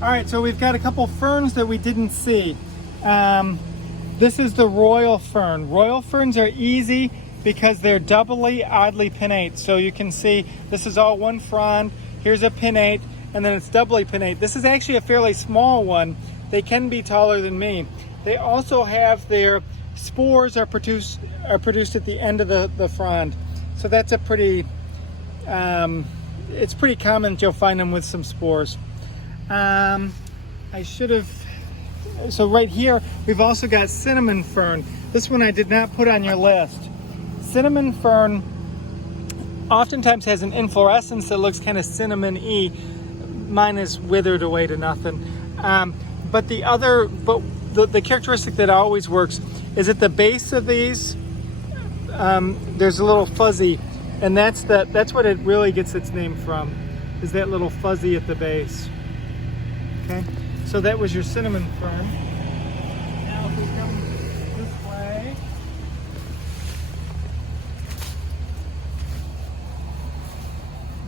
All right, so we've got a couple ferns that we didn't see. This is the royal fern. Royal ferns are easy because they're doubly oddly pinnate. So you can see this is all one frond. Here's a pinnate, and then it's doubly pinnate. This is actually a fairly small one. They can be taller than me. They also have their spores are produced at the end of the frond. So that's a pretty, it's pretty common that you'll find them with some spores. I should have, so right here, we've also got cinnamon fern. This one I did not put on your list. Cinnamon fern oftentimes has an inflorescence that looks kind of cinnamon-y. Mine is withered away to nothing. But the characteristic that always works is at the base of these, there's a little fuzzy, and that's what it really gets its name from, is that little fuzzy at the base. Okay, so that was your cinnamon fern. Now if we come this way,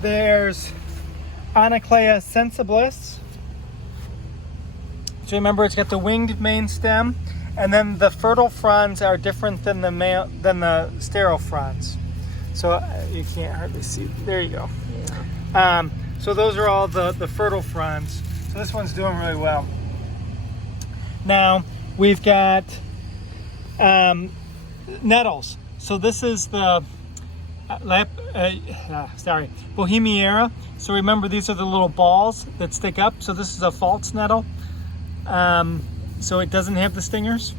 there's Onoclea sensibilis. So remember, it's got the winged main stem, and then the fertile fronds are different than the sterile fronds. So you can't hardly see. There you go. Yeah. So those are all the fertile fronds. So this one's doing really well. Now we've got nettles. So this is the Bohemiera. So remember, these are the little balls that stick up. So this is a false nettle. So it doesn't have the stingers.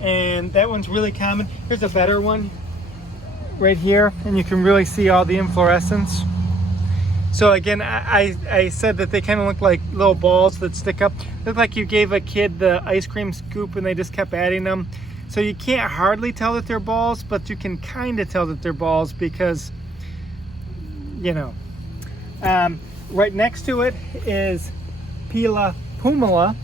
And that one's really common. Here's a better one right here, and you can really see all the inflorescence. So again, I said that they kind of look like little balls that stick up. Look like you gave a kid the ice cream scoop and they just kept adding them. So you can't hardly tell that they're balls, but you can kind of tell that they're balls because, you know. Right next to it is Pila pumila.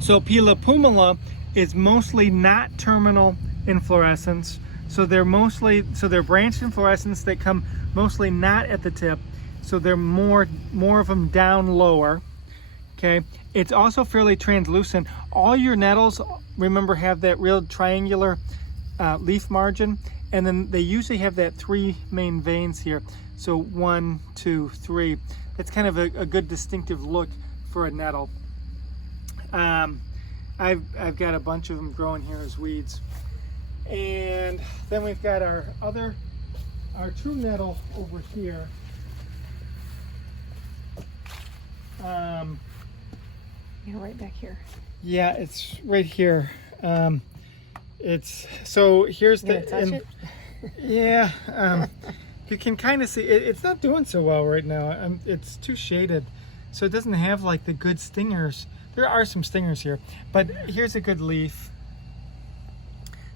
So Pila pumila is mostly not terminal inflorescence. So they're branched inflorescence that come mostly not at the tip. So they're more of them down lower. Okay. It's also fairly translucent. All your nettles, remember, have that real triangular leaf margin, and then they usually have that 3 main veins here. So 1, 2, 3. That's kind of a good distinctive look for a nettle. I've got a bunch of them growing here as weeds. And then we've got our true nettle over here. Yeah, right back here. Yeah, it's right here. It's so here's You gonna touch it? Yeah, you can kind of see it's not doing so well right now. It's too shaded, so it doesn't have like the good stingers. There are some stingers here, but here's a good leaf.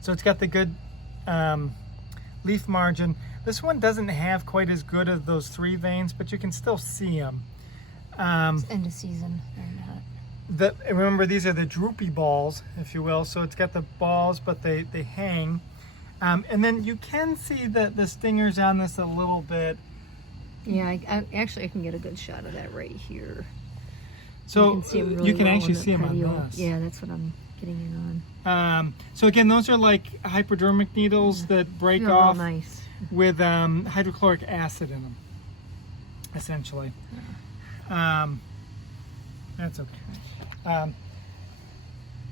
So it's got the good leaf margin. This one doesn't have quite as good as those 3 veins, but you can still see them. It's end of season. They're not. Remember, these are the droopy balls, if you will. So it's got the balls, but they hang. And then you can see the stingers on this a little bit. Yeah, I actually can get a good shot of that right here. So you can see 'em really you can well actually on the see them on petiole. this. Yeah, that's what I'm getting in on. So again, those are like hypodermic needles that break Feel real off nice. with hydrochloric acid in them, essentially. That's okay.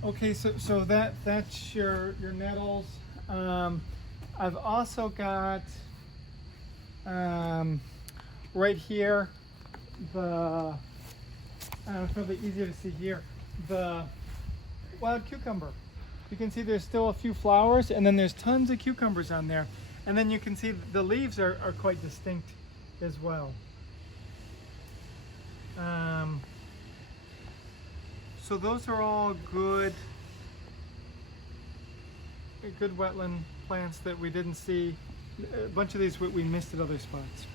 Okay, so that's your nettles. I've also got right here it's probably easier to see here, the wild cucumber. You can see there's still a few flowers, and then there's tons of cucumbers on there. And then you can see the leaves are quite distinct as well. So those are all good wetland plants that we didn't see. A bunch of these we missed at other spots.